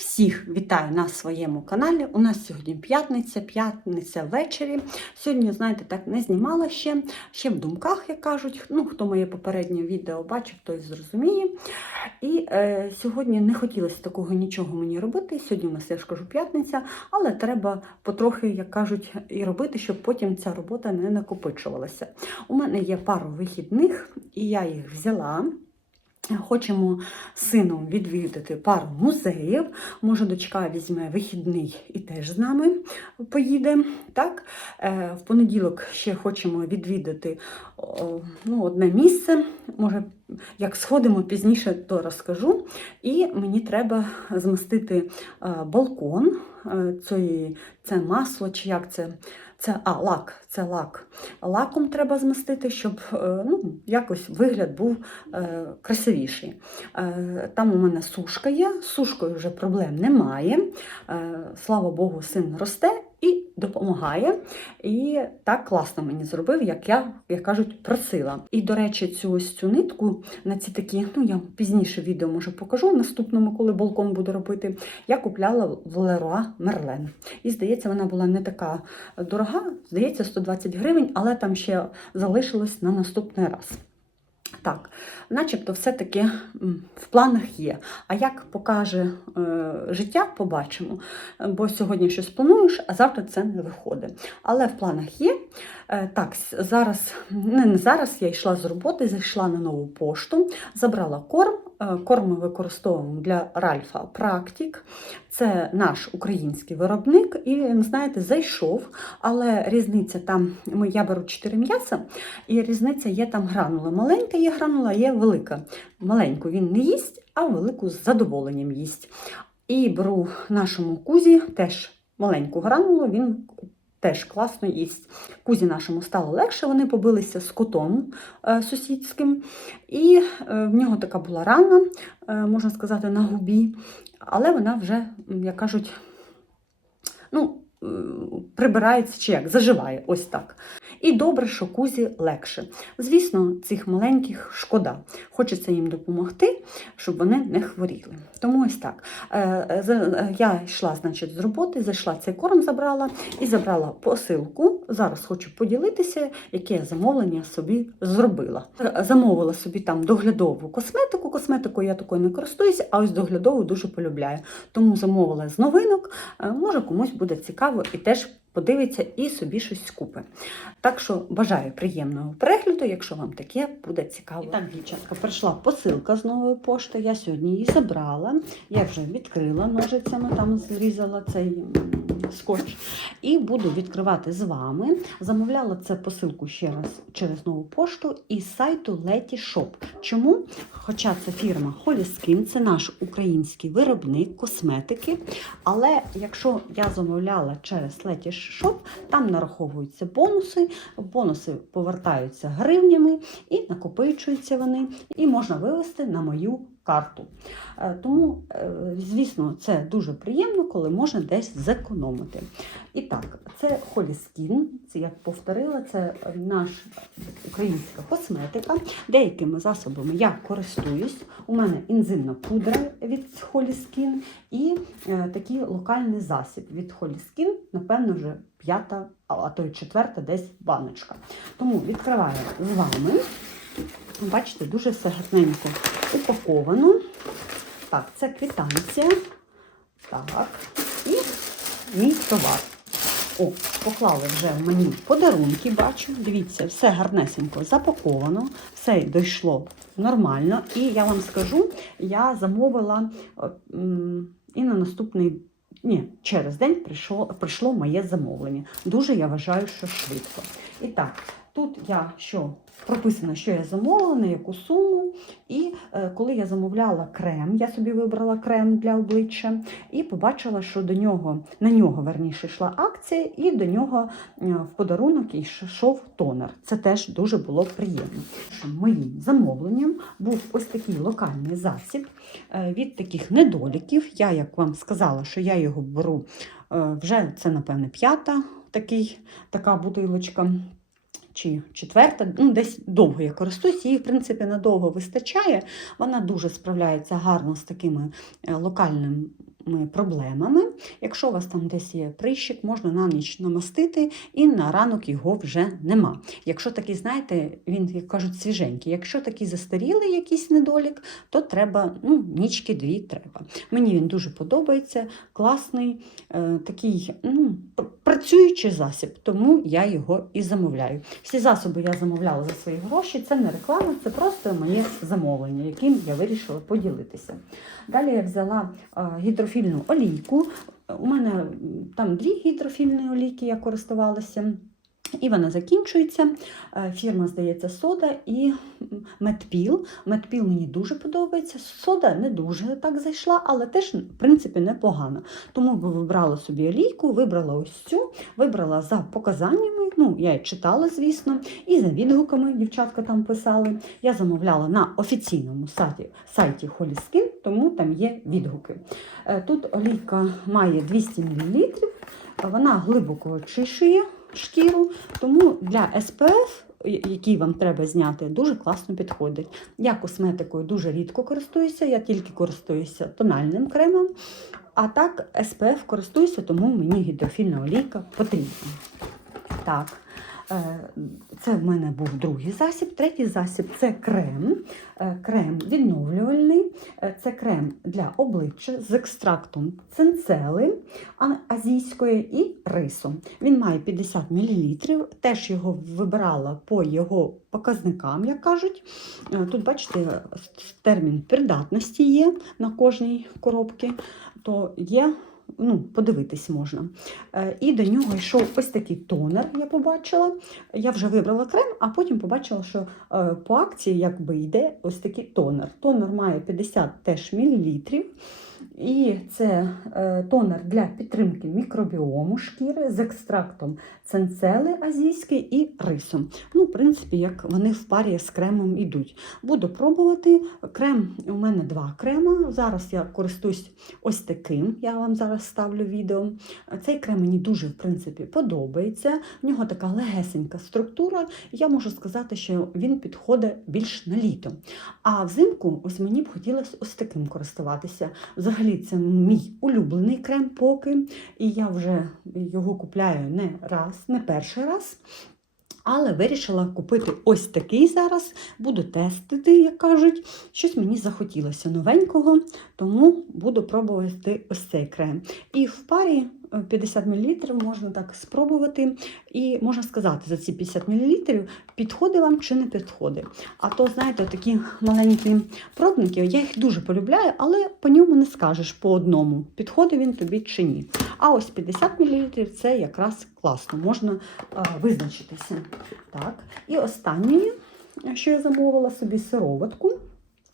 Всіх вітаю на своєму каналі. У нас сьогодні п'ятниця, п'ятниця ввечері. Сьогодні, знаєте, так не знімала ще, ще в думках, як кажуть. Ну, хто моє попереднє відео бачив, той зрозуміє. І е, сьогодні не хотілося такого нічого мені робити. Сьогодні у нас, я ж кажу, п'ятниця, але треба потрохи, як кажуть, і робити, щоб потім ця робота не накопичувалася. У мене є пару вихідних, і я їх взяла. Хочемо сином відвідати пару музеїв. Може, дочка візьме вихідний і теж з нами поїде. Так? Е, В понеділок ще хочемо відвідати ну, одне місце. Може, як сходимо пізніше, то розкажу. І мені треба змастити е, балкон. Е, Це масло, чи як це? Це а, лак, це лак. Лаком треба змастити, щоб е, ну, якось вигляд був е, красивіший. Е, Там у мене сушка є, з сушкою вже проблем немає. Е, Слава Богу, син росте допомагає. І так класно мені зробив, як я, як кажуть, просила. І, до речі, цю ось цю нитку на ці такі, ну я пізніше відео може покажу в наступному, коли балкон буду робити. Я купляла в Leroy Merlin. І здається, вона була не така дорога, здається, 120 гривень, але там ще залишилось на наступний раз. Так, начебто все-таки в планах є. А як покаже е, життя, побачимо. Бо сьогодні щось плануєш, а завтра це не виходить. Але в планах є. Е, так, зараз, не, не зараз, я йшла з роботи, зайшла на нову пошту, забрала корм. Е, Корм ми використовуємо для Ральфа Практик. Це наш український виробник. І, знаєте, зайшов, але різниця там, я беру 4 м'яса, і різниця є там гранула. Маленька є гранула, є велика. Маленьку він не їсть, а велику з задоволенням їсть. І беру нашому кузі теж маленьку гранулу, він теж класно їсть. Кузі нашому стало легше, вони побилися з котом е, сусідським. І е, в нього така була рана, е, можна сказати, на губі, але вона вже, як кажуть, ну, прибирається чи як, заживає, ось так. І добре, що кузі легше. Звісно, цих маленьких шкода. Хочеться їм допомогти, щоб вони не хворіли. Тому ось так. Е, е, е, Я йшла значить, з роботи, зайшла цей корм, забрала і забрала посилку. Зараз хочу поділитися, яке я замовлення собі зробила. Замовила собі там доглядову косметику. Косметикою я такою не користуюся, а ось доглядову дуже полюбляю. Тому замовила з новинок. Може комусь буде цікаво і теж подивиться і собі щось купить. Так що бажаю приємного перегляду, якщо вам таке буде цікаво. І так, дівчатка, прийшла посилка з нової пошти. Я сьогодні її забрала. Я вже відкрила ножицями, там зрізала цей скотч. І буду відкривати з вами. Замовляла це посилку ще раз через нову пошту із сайту Leti Shop. Чому? Хоча це фірма Holy це наш український виробник косметики. Але якщо я замовляла через Leti Shop, там нараховуються бонуси, бонуси повертаються гривнями і накопичуються вони, і можна вивести на мою карту. Е, Тому, е, звісно, це дуже приємно, коли можна десь зекономити. І так, це Skin, це я повторила, це наша українська косметика. Деякими засобами я користуюсь. У мене інзимна пудра від Skin і е, такий локальний засіб від Skin, напевно, вже п'ята, а то й четверта десь баночка. Тому відкриваю з вами. Бачите, дуже все гарненько упаковано. Так, це квитанція. Так, і мій товар. О, поклали вже мені подарунки, бачу. Дивіться, все гарнесенько запаковано, все дійшло нормально. І я вам скажу, я замовила е, і на наступний. Ні, через день прийшло, прийшло моє замовлення. Дуже я вважаю, що швидко. І так, тут я що прописано, що я замовила, на яку суму. І е, коли я замовляла крем, я собі вибрала крем для обличчя і побачила, що до нього, на нього верніше йшла акція, і до нього е, в подарунок йшов тонер. Це теж дуже було приємно. Моїм замовленням був ось такий локальний засіб е, від таких недоліків. Я, як вам сказала, що я його беру е, вже це, напевне, п'ята такий, така бутилочка. Чи четверта, ну десь довго я користуюсь, її, в принципі, надовго вистачає. Вона дуже справляється гарно з такими е, локальним проблемами. Якщо у вас там десь є прищик, можна на ніч намастити і на ранок його вже нема. Якщо такий, знаєте, він, як кажуть, свіженький. Якщо такий застарілий якийсь недолік, то треба ну, нічки дві треба. Мені він дуже подобається, класний, е, такий ну, працюючий засіб, тому я його і замовляю. Всі засоби я замовляла за свої гроші. Це не реклама, це просто моє замовлення, яким я вирішила поділитися. Далі я взяла е, гідрофільну олійку. У мене там дві гідрофільні олійки я користувалася. І вона закінчується. Е, Фірма, здається, сода і медпіл. Медпіл мені дуже подобається. Сода не дуже так зайшла, але теж, в принципі, непогано. Тому би вибрала собі олійку, вибрала ось цю, вибрала за показаннями. Ну, я її читала, звісно, і за відгуками дівчатка там писали. Я замовляла на офіційному сайті, сайті Skin, тому там є відгуки. Е, Тут олійка має 200 мл, вона глибоко очищує шкіру, тому для SPF, який вам треба зняти, дуже класно підходить. Я косметикою дуже рідко користуюся, я тільки користуюся тональним кремом. А так, SPF користуюся, тому мені гідрофільна олійка потрібна. Так, це в мене був другий засіб. Третій засіб це крем. Е, Крем відновлювальний. Е, Це крем для обличчя з екстрактом цинцели азійської і рису. Він має 50 мл. Теж його вибирала по його показникам, як кажуть. Е, Тут, бачите, термін придатності є на кожній коробці, то є. Ну, подивитись можна. Е, І до нього йшов ось такий тонер, я побачила. Я вже вибрала крем, а потім побачила, що е, по акції якби йде ось такий тонер. Тонер має 50 теж мілілітрів. І це е, тонер для підтримки мікробіому шкіри з екстрактом ценцели азійської і рисом. Ну, в принципі, як вони в парі з кремом йдуть. Буду пробувати. Крем у мене два крема. Зараз я користуюсь ось таким. Я вам зараз ставлю відео. Цей крем мені дуже в принципі подобається. В нього така легесенька структура. Я можу сказати, що він підходить більш на літо. А взимку ось мені б хотілося ось таким користуватися. Взагалі, це мій улюблений крем поки, і я вже його купляю не раз, не перший раз. Але вирішила купити ось такий зараз. Буду тестити, як кажуть. Щось мені захотілося новенького, тому буду пробувати ось цей крем. І в парі 50 мл можна так спробувати. І можна сказати, за ці 50 мл підходить вам чи не підходить. А то, знаєте, такі маленькі пробники, я їх дуже полюбляю, але по ньому не скажеш по одному, підходить він тобі чи ні. А ось 50 мл це якраз класно, можна а, визначитися. Так. І останнє, що я замовила собі сироватку.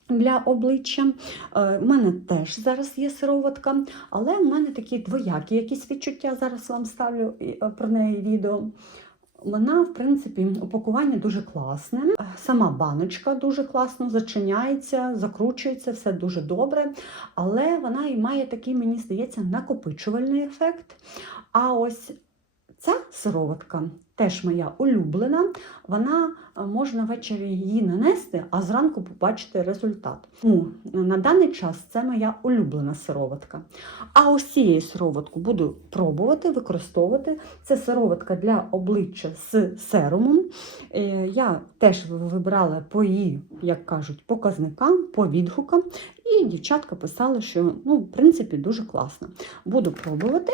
Для обличчя. Е, У мене теж зараз є сироватка, але в мене такі двоякі якісь відчуття. Зараз вам ставлю е, про неї відео. Вона, в принципі, упакування дуже класне. Е, Сама баночка дуже класно зачиняється, закручується, все дуже добре. Але вона і має такий, мені здається, накопичувальний ефект. А ось ця сироватка теж моя улюблена. Вона е, можна ввечері її нанести, а зранку побачити результат. Ну, на даний час це моя улюблена сироватка. А ось цією сироватку буду пробувати використовувати. Це сироватка для обличчя з серумом. Е, Я теж вибрала по її, як кажуть, показникам, по відгукам. І дівчатка писали, що ну, в принципі дуже класно. Буду пробувати.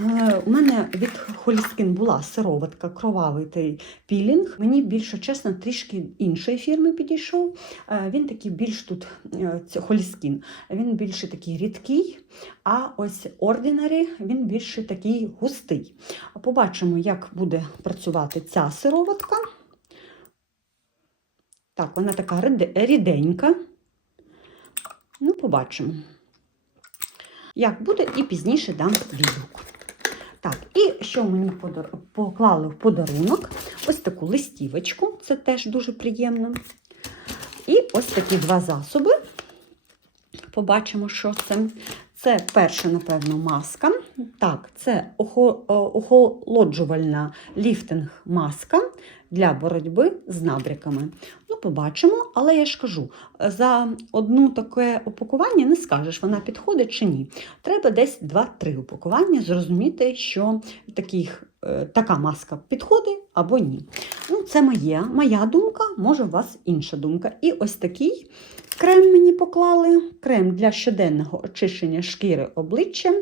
Е, У мене від Холіскін була сироватка, кровавий той пілінг. Мені більше чесно, трішки іншої фірми підійшов. Е, Він такий більш тут Холіскін, він більше такий рідкий, а ось Ordinary він більше такий густий. Побачимо, як буде працювати ця сироватка. Так, вона така ріденька. Ну, побачимо. Як буде, і пізніше дам відгук. Що мені поклали в подарунок? Ось таку листівочку, це теж дуже приємно. І ось такі два засоби. Побачимо, що це. Це перша, напевно, маска. Так, це е, охолоджувальна ліфтинг-маска для боротьби з набряками. Ну, побачимо, але я ж кажу, за одну таке упакування не скажеш, вона підходить чи ні. Треба десь 2-3 упакування, зрозуміти, що таких, е, така маска підходить або ні. Ну, це моє, моя думка, може у вас інша думка. І ось такий крем мені поклали. Крем для щоденного очищення шкіри обличчя.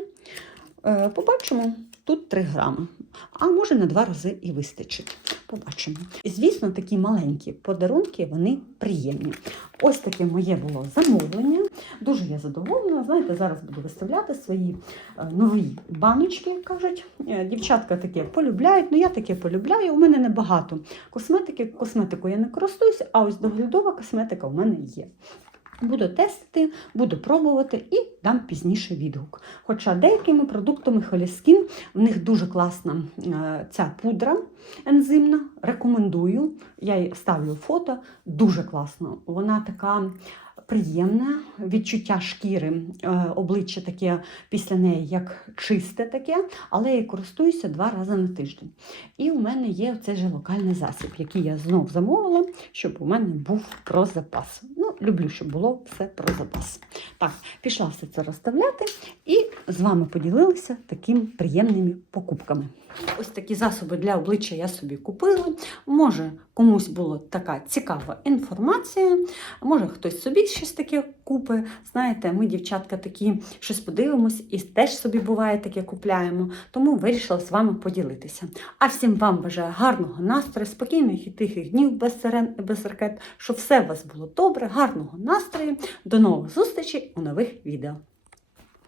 Е, Побачимо, тут 3 грами, а може на два рази і вистачить. Побачимо. І, звісно, такі маленькі подарунки, вони приємні. Ось таке моє було замовлення. Дуже я задоволена. Знаєте, зараз буду виставляти свої е, нові баночки, кажуть. Е, Дівчатка таке полюбляють, ну я таке полюбляю. У мене небагато косметики. Косметику я не користуюся, а ось доглядова косметика у мене є. Буду тестити, буду пробувати і дам пізніше відгук. Хоча деякими продуктами Холіскін в них дуже класна е, ця пудра ензимна. Рекомендую. Я їй ставлю фото. Дуже класно. Вона така приємна, відчуття шкіри, е, обличчя таке після неї, як чисте таке, але я користуюся два рази на тиждень. І у мене є цей же локальний засіб, який я знов замовила, щоб у мене був про запас. Ну, люблю, щоб було все про запас. Так, пішла все це розставляти і з вами поділилася такими приємними покупками. Ось такі засоби для обличчя я собі купила. Може, комусь була така цікава інформація, може хтось собі щось таке купить. Знаєте, ми, дівчатка, такі щось подивимось і теж собі буває таке купляємо. Тому вирішила з вами поділитися. А всім вам бажаю гарного настрою, спокійних і тихих днів без сирен і без ракет, щоб все у вас було добре, гарного настрою. До нових зустрічей у нових відео.